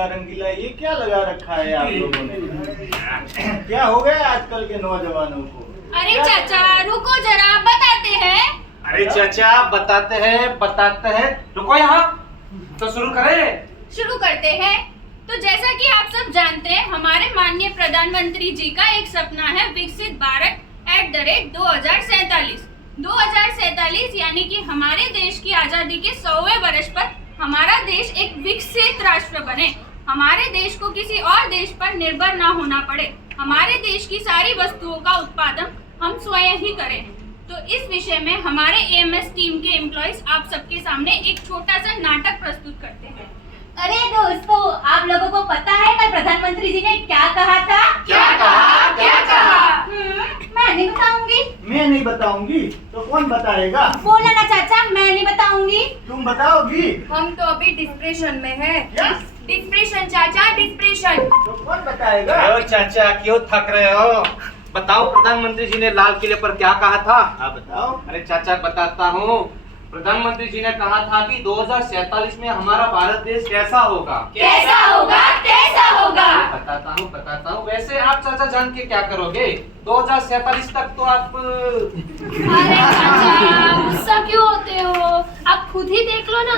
रंगीला रंगीला, ये क्या लगा रखा है आप लोगों ने? क्या हो गया आजकल के नौजवानों को? अरे चाचा रुको जरा, बताते हैं। अरे चाचा बताते हैं, रुको यहाँ तो शुरू करें। शुरू करते हैं। तो जैसा कि आप सब जानते हैं, हमारे माननीय प्रधानमंत्री जी का एक सपना है विकसित भारत @2047। 2047 यानी कि हमारे देश की आजादी के 100वें वर्ष पर हमारा देश एक विकसित राष्ट्र बने, हमारे देश को किसी और देश पर निर्भर ना होना पड़े, हमारे देश की सारी वस्तुओं का उत्पादन हम स्वयं ही करें। तो इस विषय में हमारे AMS टीम के एम्प्लॉइज आप सबके सामने एक छोटा सा नाटक प्रस्तुत करते हैं। अरे दोस्तों, आप लोगों को पता है कल प्रधानमंत्री जी ने क्या कहा था? क्या कहा? मैं नहीं बताऊंगी। मैं नहीं बताऊंगी तो कौन बताएगा? बोला ना चाचा, मैं नहीं बताऊंगी। तुम बताओगी? हम तो अभी डिप्रेशन में हैं। क्या? डिप्रेशन चाचा, डिप्रेशन। तो कौन बताएगा? ओ चाचा क्यों थक रहे हो? बताओ प्रधानमंत्री जी ने लाल किले पर क्या कहा था? आप बताओ। अरे चाचा बताता हूँ। प्रधानमंत्री जी ने कहा था कि 2047 में हमारा भारत देश कैसा होगा? कैसा होगा? कैसा होगा? बताता हूँ। वैसे आप चाचा जान के क्या करोगे? 2047 तक तो आप अरे चाचा गुस्सा क्यों होते हो? आप खुद ही देख लो ना,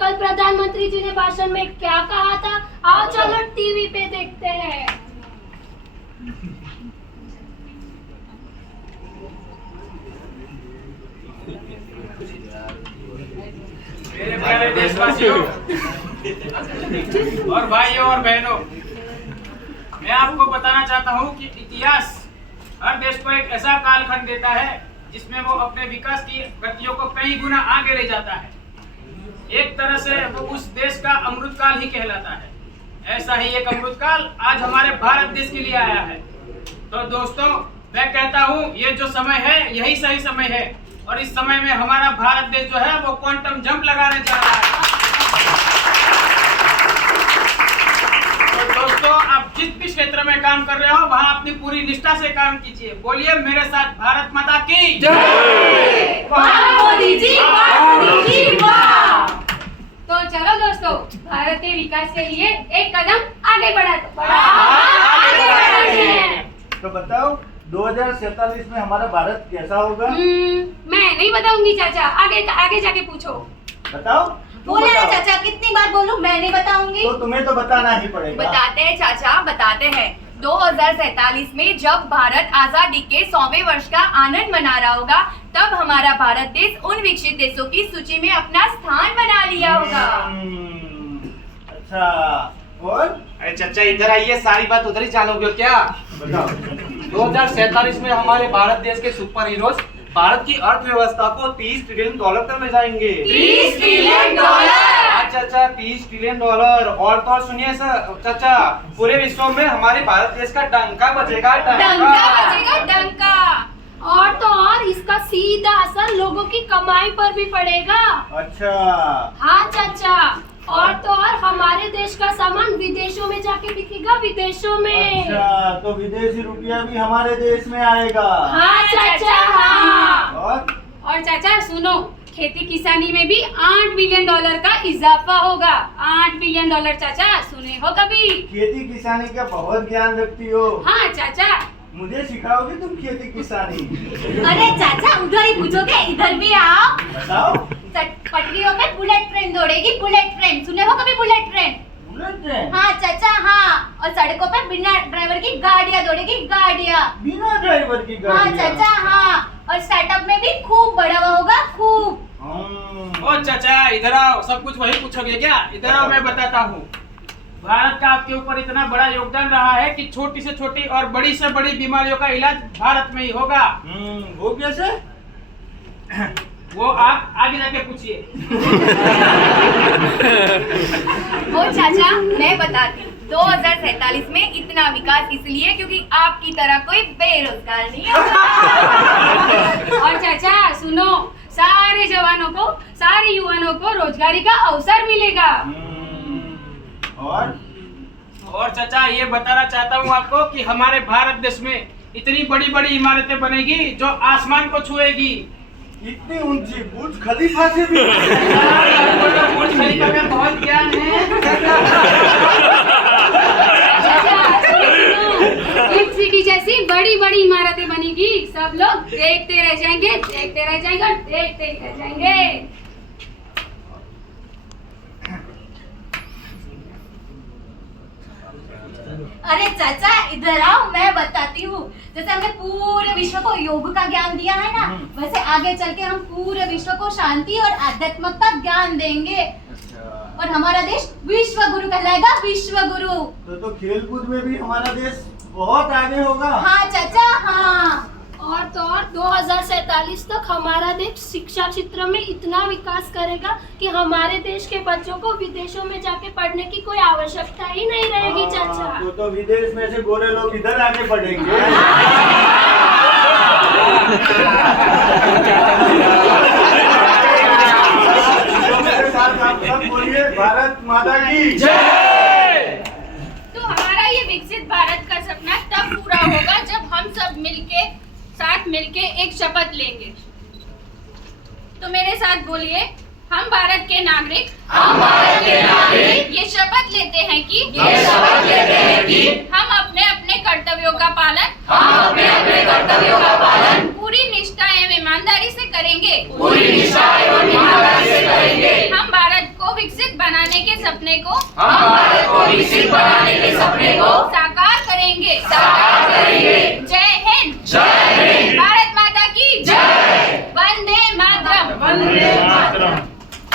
कल प्रधानमंत्री जी ने भाषण में क्या कहा था। आओ चलो टीवी पे देखते हैं। मेरे प्यारे देशवासियों और भाइयों और बहनों, मैं आपको बताना चाहता हूँ कि इतिहास हर देश को एक ऐसा कालखंड देता है जिसमें वो अपने विकास की गतियों को कई गुना आगे ले जाता है। एक तरह से वो उस देश का अमृतकाल ही कहलाता है। ऐसा ही एक अमृतकाल आज हमारे भारत देश के लिए आया है। तो दोस्तों, मैं कहता हूँ ये जो समय है यही सही समय है, और इस समय में हमारा भारत देश जो है वो क्वांटम जंप लगाने जा रहा है। तो दोस्तों, आप जिस भी क्षेत्र में काम कर रहे हो वहाँ अपनी पूरी निष्ठा से काम कीजिए। बोलिए मेरे साथ, भारत माता की जय। मोदी जी, मोदी जी, वाह। तो चलो दोस्तों, भारत के विकास के लिए एक कदम आगे बढ़ाते हैं। तो बताओ 2047 में हमारा भारत कैसा होगा? मैं नहीं बताऊंगी चाचा, आगे जाके पूछो। बताओ। तुम बोला ना बताओ। चाचा, कितनी बार बोलूं, मैं नहीं बताऊंगी। तो तुम्हें तो बताना ही पड़ेगा। बताते हैं चाचा, बताते हैं। 2047 में जब भारत आजादी के 100वें वर्ष का आनंद मना रहा होगा, तब हमारा भारत देश उन विकसित देशों की सूची में अपना स्थान बना लिया होगा। अच्छा, और? अरे चाचा इधर आइए, सारी बात उधर ही जानोगे क्या? बताओ। 2047 में हमारे भारत देश के सुपर हीरोज भारत की अर्थव्यवस्था को $30 ट्रिलियन तक ले जाएंगे। $30 ट्रिलियन? हाँ चाचा, $30 ट्रिलियन। और तो और सुनिए सर चाचा, पूरे विश्व में हमारे भारत देश का डंका बजेगा। डंका बजेगा, डंका। और तो और इसका सीधा असर लोगों की कमाई पर भी पड़ेगा। अच्छा। हाँ चाचा, और तो और हमारे देश का सामान विदेशों में जाके बिकेगा, विदेशों में। अच्छा, तो विदेशी रुपया भी हमारे देश में आएगा। हाँ चाचा, हाँ। और चाचा सुनो, खेती किसानी में भी $8 बिलियन का इजाफा होगा। $8 बिलियन चाचा, सुने हो कभी? खेती किसानी का बहुत ज्ञान रखती हो। हाँ चाचा। मुझे सिखाओगी तुम खेती किसानी? अरे चाचा, उधर ही पूछोगे, इधर भी आओ। बताओ। पटरियों पे बुलेट ट्रेन दौड़ेगी, बुलेट ट्रेन। सुने हो कभी बुलेट ट्रेन? Bullet train? हाँ चाचा, हाँ। और सड़कों पे बिना ड्राइवर की गाड़ियाँ दौड़ेगी, गाड़ियाँ। बिना ड्राइवर की हाँ गाड़ियाँ? चाचा, हाँ। और स्टार्टअप में भी खूब बढ़ा हुआ होगा, खूब। ओ चाचा इधर आओ, सब कुछ वही पूछोगे क्या? इधर आओ, मैं बताता हूँ। भारत का आपके ऊपर इतना बड़ा योगदान रहा है कि छोटी से छोटी और बड़ी से बड़ी बीमारियों का इलाज भारत में ही होगा। वो कैसे? वो आप आगे जाके पूछिए। ओ चाचा, मैं बताती हूँ। 2047 में इतना विकास इसलिए क्योंकि आपकी तरह कोई बेरोजगार नहीं होगा। और चाचा सुनो, सारे जवानों को, सारे युवाओं को रोजगारी का अवसर मिलेगा। और चाचा ये बताना चाहता हूँ आपको कि हमारे भारत देश में इतनी बड़ी बड़ी इमारतें बनेगी जो आसमान को छुएगी। इतनी ऊंची बुर्ज खलीफा से भी? बुर्ज खलीफा का बहुत ज्ञान है। बड़ी बड़ी इमारतें बनेगी, सब लोग देखते रह जाएंगे, देखते रह जाएंगे और देखते ही रह जाएंगे। अरे चाचा इधर आओ, मैं बताती हूँ। जैसे हमने पूरे विश्व को योग का ज्ञान दिया है ना, वैसे आगे चल के हम पूरे विश्व को शांति और आध्यात्मिक का ज्ञान देंगे। अच्छा, और हमारा देश विश्व गुरु कहलाएगा, विश्व गुरु। तो खेलकूद में भी हमारा देश बहुत आगे होगा। हाँ चाचा, हाँ। और तो और 2047 तक हमारा देश शिक्षा क्षेत्र में इतना विकास करेगा कि हमारे देश के बच्चों को विदेशों में जाके पढ़ने की कोई आवश्यकता ही नहीं रहेगी चाचा। तो विदेश में से गोरे लोग इधर आके पढ़ेंगे। मेरे साथ आप सब बोलिए, भारत माता की जय। तो हमारा ये विकसित भारत का सपना तब पूरा होगा जब हम सब साथ मिलके एक शपथ लेंगे। तो मेरे साथ बोलिए, हम भारत के नागरिक ये शपथ लेते हैं कि हम अपने अपने कर्तव्यों का पालन पूरी निष्ठा एवं ईमानदारी से करेंगे। हम भारत को विकसित बनाने के सपने को साकार करेंगे। जय हिंद, भारत माता की जय, वंदे मातरम।